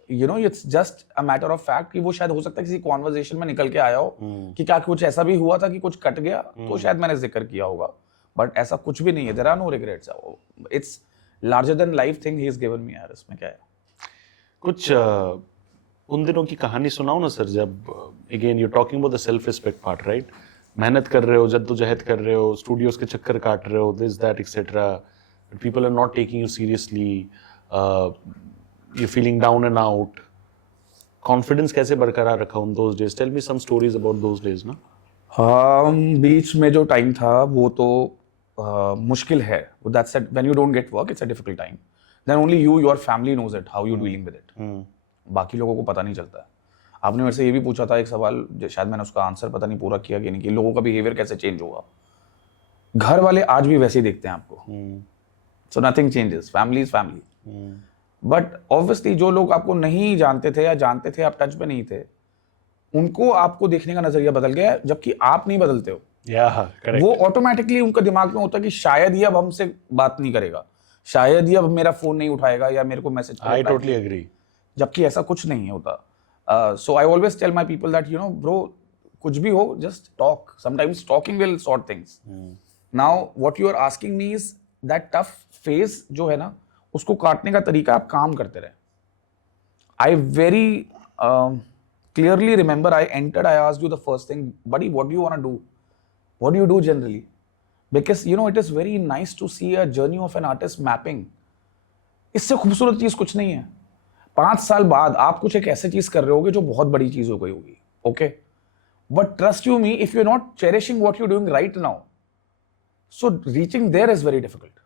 you know, it's just a matter of fact कि वो शायद हो सकता है किसी conversation में निकल के आया हो कि क्या कुछ ऐसा भी हुआ था कि कुछ कट गया, तो शायद मैंने जिक्र किया होगा. But ऐसा कुछ भी नहीं है. There are no regrets. It's larger than life thing he has given me यार. इसमें क्या है? कुछ उन दिनों की कहानी सुनाओ ना सर, जब again you talking about the self respect part, right? मेहनत कर रहे हो, जद्दोजहद कर रहे हो, स्टूडियोज के चक्कर काट रहे हो, this that etcetera, people are not taking you seriously, you feeling down and out, confidence कैसे बरकरार रखा उन those days? Tell me some stories about those days ना। बीच में जो टाइम था वो तो मुश्किल है. That said when you don't get work it's a difficult time. Then only you your family knows it how you dealing with it. बाकी लोगों को पता नहीं चलता है. आपने मेरे से ये भी पूछा था एक सवाल, शायद मैंने उसका आंसर पता नहीं पूरा किया कि नहीं, कि लोगों का बिहेवियर कैसे चेंज होगा. घर वाले आज भी वैसे ही देखते हैं आपको. So nothing changes, family is family. But obviously जो लोग आपको नहीं जानते थे या जानते थे आप टच में नहीं थे, उनको आपको देखने का नजरिया बदल गया है, जबकि आप नहीं बदलते हो. वो ऑटोमेटिकली उनका दिमाग में होता है कि शायद ये अब हमसे बात नहीं करेगा, शायद ये अब मेरा फोन नहीं उठाएगा या मेरे को मैसेज आई टोटली एग्री. जबकि ऐसा कुछ नहीं होता. So I always tell my people that you know bro, कुछ भी हो just talk. Sometimes talking will sort things. Now what you are asking me is that tough phase जो है ना, उसको काटने का तरीका आप काम करते रहे. I very clearly remember I entered, I asked you the first thing, buddy, what do you want to do? What do you do generally? Because you know it is very nice to see a journey of an artist mapping. इससे खूबसूरत चीज कुछ नहीं है. 5 साल बाद आप कुछ एक ऐसी चीज कर रहे होगे जो बहुत बड़ी चीज हो गई होगी. Okay, but trust you me, if you are not cherishing what you doing right now, so reaching there is very difficult.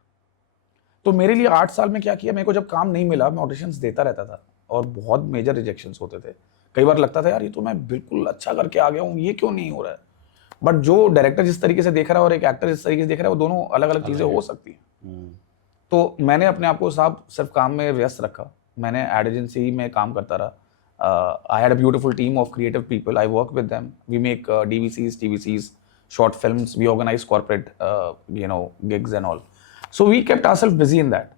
तो मेरे लिए 8 साल में क्या किया, मेरे को जब काम नहीं मिला मैं ऑडिशंस देता रहता था और बहुत मेजर रिजेक्शंस होते थे. कई बार लगता था यार ये तो मैं बिल्कुल अच्छा करके आ गया हूँ, ये क्यों नहीं हो रहा है. बट जो डायरेक्टर जिस तरीके से देख रहा है और एक एक्टर जिस तरीके से देख रहा है, वो दोनों अलग अलग चीजें हो सकती हैं. तो मैंने अपने आप को साहब सिर्फ काम में व्यस्त रखा. मैंने एड एजेंसी में काम करता रहा. I had a beautiful team of creative people, I work with them, we make DVCs, TVCs, short films, we organise corporate you know gigs and all. So we kept ourselves busy in that,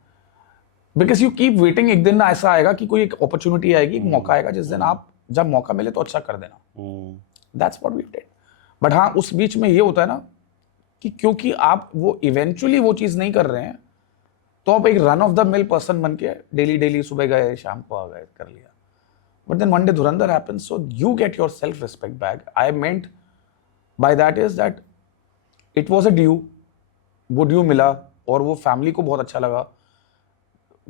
because you keep waiting. एक दिन ऐसा आएगा कि कोई एक opportunity आएगी, एक मौका आएगा, जिस दिन आप जब मौका मिले तो अच्छा कर देना. That's what we did. But हाँ, उस बीच में ये होता है ना कि क्योंकि आप वो इवेंचुअली वो चीज नहीं कर रहे हैं, तो आप एक run of the mill person बन के डेली सुबह गए शाम को आ गए कर लिया. But then one day Dhurandhar happens, so you get your self respect back. I meant by that is that it was a due. वो ड्यू मिला और वो फैमिली को बहुत अच्छा लगा.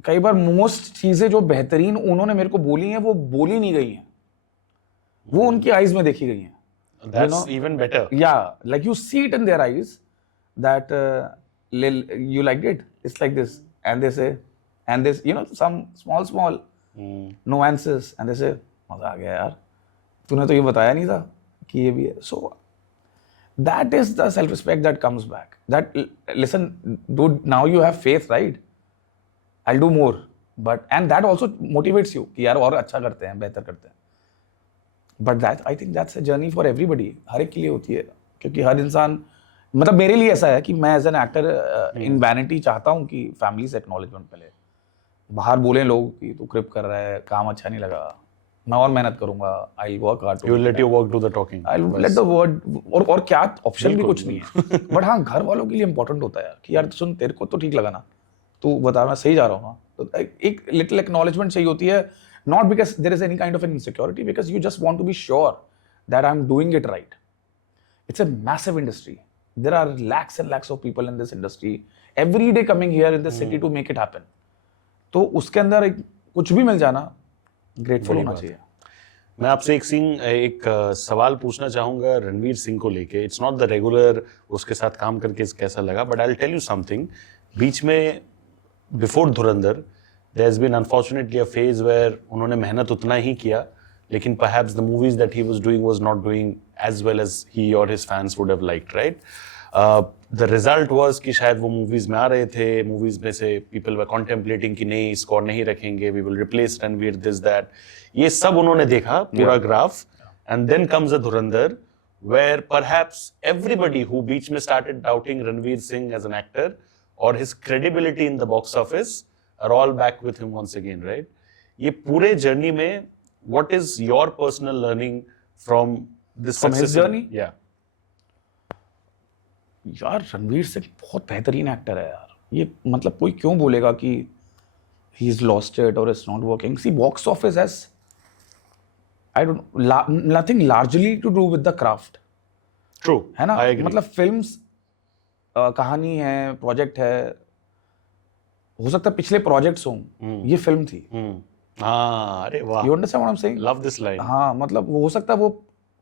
कई बार मोस्ट चीजें जो बेहतरीन उन्होंने मेरे को बोली हैं वो बोली नहीं गई हैं, वो उनकी आईज में देखी गई हैं. That's even better. Yeah, like you see it in their eyes that Lil, you liked it. It's like this, and they say, and this, you know, some small nuances, and they say, मजा आ गया यार, तूने तो ये बताया नहीं था कि ये भी है. So that is the self-respect that comes back. That listen, dude, now you have faith, right? I'll do more, but and that also motivates you कि यार और अच्छा करते हैं, बेहतर करते हैं. But that I think that's a journey for everybody. हर एक के लिए होती है, क्योंकि हर इंसान, मतलब मेरे लिए ऐसा है कि मैं as an actor in vanity चाहता हूँ कि फैमिली से एक्नॉलेजमेंट मिले. बाहर बोले लोग कि तू क्रिप कर रहा है, काम अच्छा नहीं लगा, मैं और मेहनत करूंगा, I work hard. You let your work do the talking, I let the word. और क्या ऑप्शन भी कुछ नहीं है. बट हाँ, घर वालों के लिए इंपॉर्टेंट होता है यार कि यार सुन, तेरे को तो ठीक लगा ना, तू बता मैं सही जा रहा हूँ ना. तो एक लिटिल एक्नॉलेजमेंट चाहिए होती है. Not because there is any kind of an insecurity, because you just want to be sure that I'm doing it right. It's a massive industry. There are lakhs and lakhs of people in this industry every day coming here in this city to make it happen. तो उसके अंदर कुछ भी मिल जाना, grateful होना चाहिए. मैं आपसे एक सवाल पूछना चाहूँगा रणवीर सिंह को लेके. इट्स नॉट द रेगुलर उसके साथ काम करके कैसा लगा, but I will tell you something. बीच में before Dhurandhar there has been unfortunately a phase where उन्होंने मेहनत उतना ही किया, लेकिन perhaps the movies that he was doing was not doing as well as he or his fans would have liked, right? The result was कि शायद वो movies में आ रहे थे, movies में से people were contemplating कि नहीं इसको और नहीं रखेंगे, we will replace Ranveer, this that. ये सब उन्होंने देखा पूरा graph, and then comes a Dhurandhar where perhaps everybody who बीच में started doubting Ranveer Singh as an actor or his credibility in the box office are all back with him once again, right? ये पूरे journey में what is your personal learning from this From his journey? Yeah. यार रणवीर सिंह बहुत बेहतरीन actor है यार. ये मतलब कोई क्यों बोलेगा कि he is lost it or it's not working. See, box office has I don't nothing largely to do with the craft. True. है ना? I agree. मतलब फिल्म्स कहानी है, प्रोजेक्ट है, हो सकता है पिछले प्रोजेक्ट्स हों, ये फिल्म थी. हाँ, अरे वाह. You understand what I'm saying? Love this line. हाँ, मतलब वो हो सकता है वो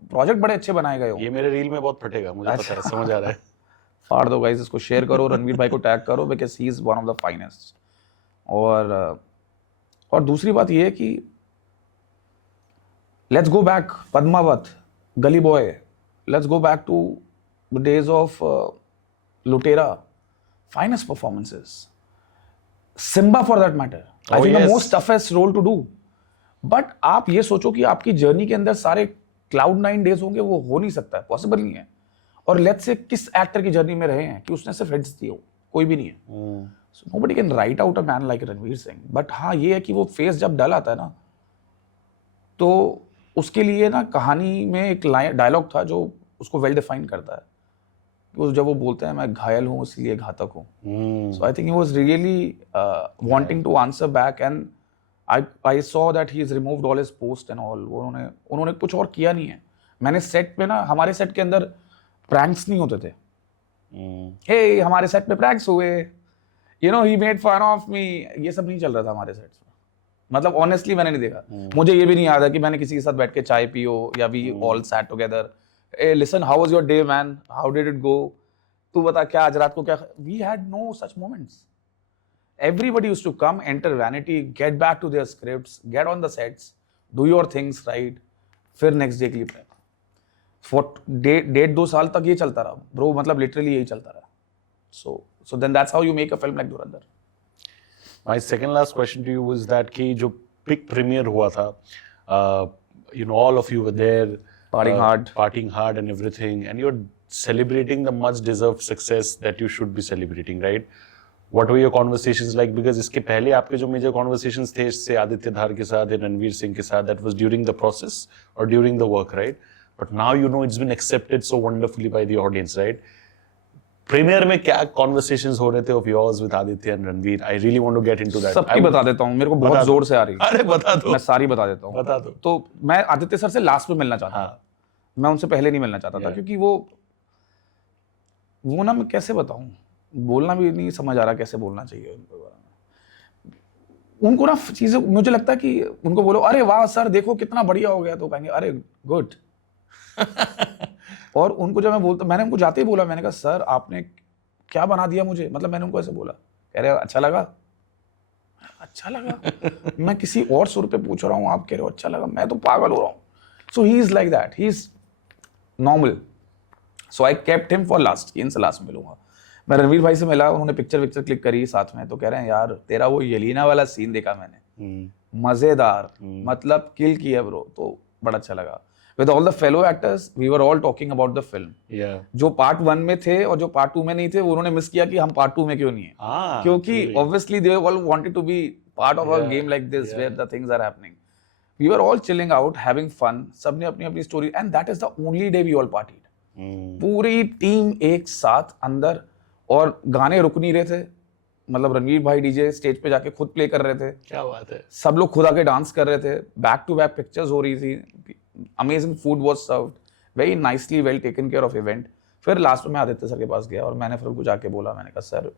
प्रोजेक्ट बड़े अच्छे बनाए गए हो. ये मेरे रील में बहुत फटेगा, मुझे पता है, समझ आ रहा है. फाड़ दो गाइस, इसको शेयर करो, रणवीर भाई को टैग करो, because he is one of the finest. और दूसरी बात ये है कि let's go back, Padmaavat, Gully Boy, let's go back to the days of Lootera, finest performances. Simmba for that matter, I think the yes. Most toughest role to do. But आप ये सोचो कि आपकी जर्नी के अंदर सारे क्लाउड 9 डेज होंगे, वो हो नहीं सकता है, पॉसिबल नहीं है. और लेट्स से किस एक्टर की जर्नी में रहे हैं कि उसने सिर्फ हिट्स दिए हो, कोई भी नहीं है. So nobody can write out a man like Ranveer Singh. But हाँ, ये है कि वो फेस जब डल आता है ना, तो उसके लिए ना कहानी में एक डायलॉग था जो उसको वेल डिफाइन करता है. जब वो बोलते हैं मैं घायल हूँ इसलिए घातक हूँ. So I think he was really wanting to answer back, and I saw that he is removed all his post and all. उन्होंने कुछ और किया नहीं है. मैंने सेट पे ना, हमारे सेट के अंदर प्रैंक्स नहीं होते थे. हे हमारे सेट पे प्रैंक्स हुए, you know, he made fun of me, ये सब नहीं चल रहा था हमारे सेट्स में. मतलब ऑनेस्टली मैंने नहीं देखा. मुझे ये भी नहीं याद है कि मैंने किसी के साथ बैठ के चाय पी हो, या we all sat together, eh listen how was your day man, how did it go, तू बता क्या आज रात को क्या. We had no such moments. Everybody used to come, enter vanity, get back to their scripts, get on the sets, do your things right, फिर next day के लिए prep. For 1.5-2 साल तक ये चलता रहा bro, मतलब literally यही चलता रहा. So then that's how you make a film like Dhurandhar. My second last question to you was that कि जो big premiere हुआ था, you know, all of you were there, partying hard and everything, and you're celebrating the much deserved success that you should be celebrating, right? What were your conversations like? Because इसके पहले आपके जो major conversations थे इससे आदित्य धार के साथ या रणवीर सिंह के साथ, that was during the process or during the work, right? But now you know it's been accepted so wonderfully by the audience, right? Premiere में क्या conversations हो रहे थे of yours with Aditya and Ranveer? I really want to get into that. सबकी बता देता हूँ, मेरे को बहुत जोर से आ रही है. अरे बता दो. मैं सारी बता देता हूँ. बता दो. तो मैं आदित्य सर से लास्ट में मिलना चाहता था. मैं उनसे पहले नहीं मिलना चाहता था, क्योंकि वो ना, मैं कैसे बताऊँ, बोलना भी नहीं समझ आ रहा कैसे बोलना चाहिए उनको ना चीजें. मुझे लगता है कि उनको बोलो अरे वाह सर देखो कितना बढ़िया हो गया, तो कहेंगे अरे गुड. और उनको जब मैं बोलता, मैंने उनको जाते ही बोला, मैंने कहा सर आपने क्या बना दिया मुझे, मतलब मैंने उनको ऐसे बोला. कह रहे अच्छा लगा. अच्छा लगा. मैं किसी और सुर पे पूछ रहा हूँ, आप कह रहे हो अच्छा लगा, मैं तो पागल हो रहा हूँ. So he is like that, he is normal. So I kept him for last, इनसे लास्ट मिलूंगा. मैं रणवीर भाई से मिला, उन्होंने पिक्चर क्लिक करी साथ में, तो कह रहे हैं यार तेरा वो येलिना वाला सीन देखा मैंने, मजेदार, मतलब किल किया ब्रो, तो बड़ा अच्छा लगा. With all the fellow actors we were all talking about the film. जो पार्ट 1 में थे और जो पार्ट 2 में नहीं थे, उन्होंने मिस किया कि हम पार्ट 2 में क्यों नहीं है. क्योंकि obviously they all wanted to be part of a game like this where the things are happening. We were all chilling out, having fun, सबने अपनी अपनी story, and that is the only day we all partied. पूरी team एक साथ अंदर, और गाने रुक नहीं रहे थे. मतलब रणवीर भाई डीजे स्टेज पे जाके खुद प्ले कर रहे थे. क्या बात है. सब लोग खुद आके डांस कर रहे थे. बैक टू बैक पिक्चर्स हो रही थी. Amazing food was served, very nicely well taken care of event. फिर लास्ट में मैं आदित्य सर के पास गया और मैंने फिर उनको जाके बोला, मैंने कहा सर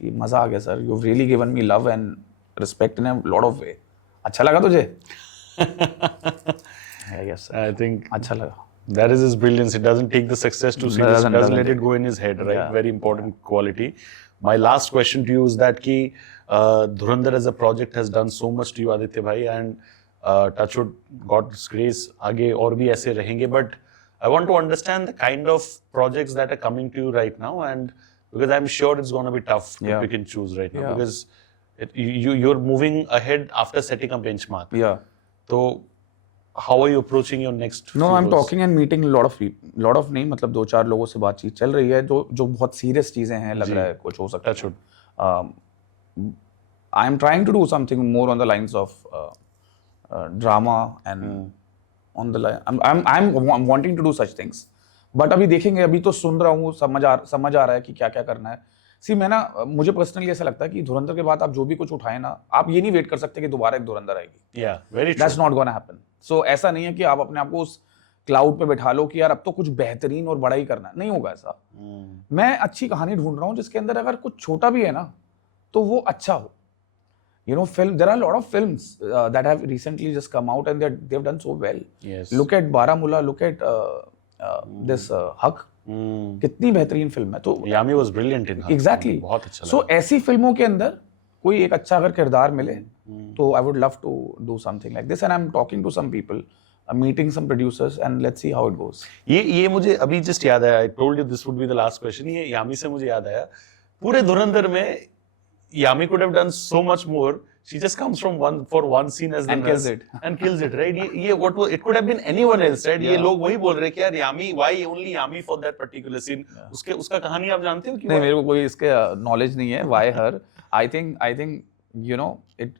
कि मजा आ गया sir, you really given me love and respect in a lot of way. अच्छा लगा तुझे? Yes, I think अच्छा लगा. That is his brilliance. He doesn't take the success too serious. He doesn't let it go in his head, right? Yeah. Very important quality. My last question to you is that ki Dhurandhar as a project has done so much to you, Aditya bhai, and touchwood, God's grace, आगे और भी ऐसे रहेंगे. But I want to understand the kind of projects that are coming to you right now, and because I'm sure it's going to be tough to pick and choose right now, because you're moving ahead after setting a benchmark. Yeah. So how are you approaching your next? No, I'm talking and meeting a lot of people. Lot of नहीं, मतलब 2-4 लोगों से बातचीत चल रही है जो बहुत सीरियस चीजें हैं. लग रहा है कुछ हो सकता है. I'm trying to do something more on the lines of drama and on the line. I'm wanting to do such things. But अभी देखेंगे. अभी तो सुन रहा हूँ, समझ आ रहा है कि क्या क्या करना है. सी मैं ना, मुझे पर्सनली ऐसा लगता है कि धुरंधर के बाद आप जो भी कुछ उठाए ना, आप ये नहीं वेट कर सकते कि दोबारा एक धुरंधर आएगी। Yeah very true. That's not gonna happen. So ऐसा नहीं है कि आप अपने आप को उस क्लाउड पे बैठा लो कि यार अब तो कुछ बेहतरीन और बड़ा ही करना है, नहीं होगा ऐसा। मैं अच्छी कहानी ढूंढ रहा हूँ जिसके अंदर अगर कुछ छोटा भी है ना तो वो अच्छा हो। You know, there are a lot of films that have recently just come out and they've done so well. Yes. Look at Baramulla, look at this Haq. कितनी बेहतरीन फिल्म है। तो यामी वाज ब्रिलियंट इन एग्जैक्टली, बहुत अच्छा सो ऐसी फिल्मों के अंदर कोई एक अच्छा अगर किरदार मिले तो I would love to do something like this and I am talking to some people, meeting some producers and let's see how it goes. ये मुझे अभी जस्ट याद आया, I told you this would be the last question. ये यामी से मुझे याद आया, पूरे धुरंधर में Yami could have done so much more. She just comes from one scene as the And nurse kills it, right? ये what was, it could have been anyone else, right? ये लोग वही बोल रहे कि यार Yami, why only Yami for that particular scene? उसका कहानी आप जानते हो कि नहीं, मेरे को कोई इसके नॉलेज नहीं है why her. I think you know it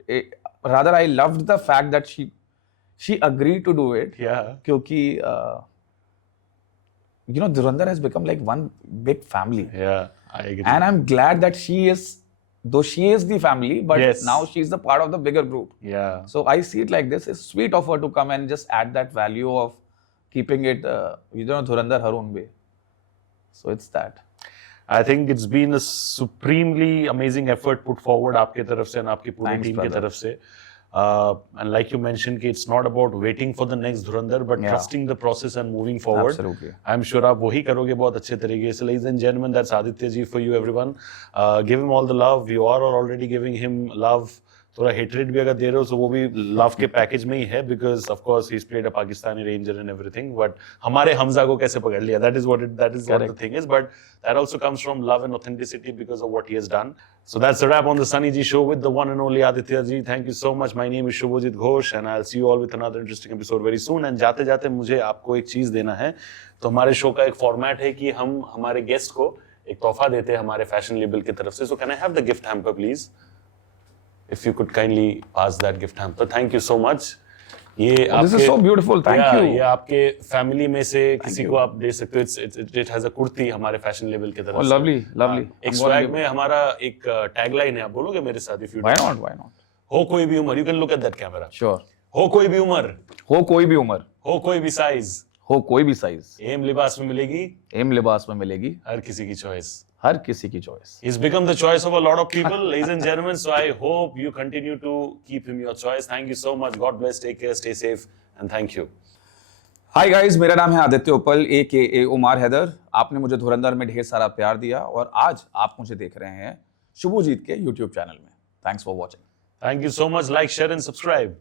rather I loved the fact that she agreed to do it. Yeah. क्योंकि you know Dhurandhar has become like one big family. Yeah, I agree. And I'm glad that she is. Though she is the family, but Yes. now she's the part of the bigger group. Yeah. So I see it like this. It's sweet of her to come and just add that value of keeping it, Dhurandhar her own way. So it's that. I think it's been a supremely amazing effort put forward आपके तरफ से और आपकी पूरी Thanks, team की brother. तरफ से. And like you mentioned, it's not about waiting for the next Dhurandhar, but Yeah. trusting the process and moving forward. Absolutely. I'm sure आप वही करोगे बहुत अच्छे तरीके से. Ladies and gentlemen, that's Aditya ji for you, everyone. Give him all the love. You are already giving him love. थोड़ा hatred भी अगर दे रहे हो तो वो भी लव के पैकेज में ही है, because of course he is played a Pakistani ranger and everything, but हमारे हमजा को कैसे पकड़ लिया, that is what the thing is, but that also comes from love and authenticity because of what he has done. So that's a wrap on the Sunny G show with the one and only Aditya ji. Thank you so much. My name is Shubhajit Ghosh and I'll see you all with another interesting episode very soon. And जाते जाते मुझे आपको एक चीज देना है. तो हमारे शो का एक फॉर्मेट है कि हम हमारे गेस्ट को एक तोहफा देते हैं हमारे फैशन लेबल की तरफ से. So can I have the gift hamper please? If you could kindly pass that gift hamper. Thank you so much. ये This is so beautiful. Thank you. ये आपके फैमिली में से किसी को आप दे सकते हो. It has a कुर्ती हमारे फैशन लेबल की तरफ Oh, से. lovely, lovely. एक स्वैग में हमारा एक टैगलाइन है, आप बोलोगे मेरे साथ? If you Why don't. not? Why not? हो कोई भी उम्र. You can look at that camera. Sure. हो कोई भी उम्र, हो कोई भी उम्र, हो कोई भी साइज, हो कोई भी साइज, एम लिबास में मिलेगी एम लिबास में मिलेगी हर किसी की चॉइस. हर किसी की choice. He's become the choice of a lot of people, ladies and gentlemen. So I hope you continue to keep him your choice. Thank you so much. God bless. Take care. Stay safe. And thank you. Hi guys, मेरा नाम है आदित्य उपल AKA Umar Haider. आपने मुझे धुरंधर में ढेर सारा प्यार दिया और आज आप मुझे देख रहे हैं शुभजीत के YouTube चैनल में. Thanks for watching. Thank you so much. Like, share, and subscribe.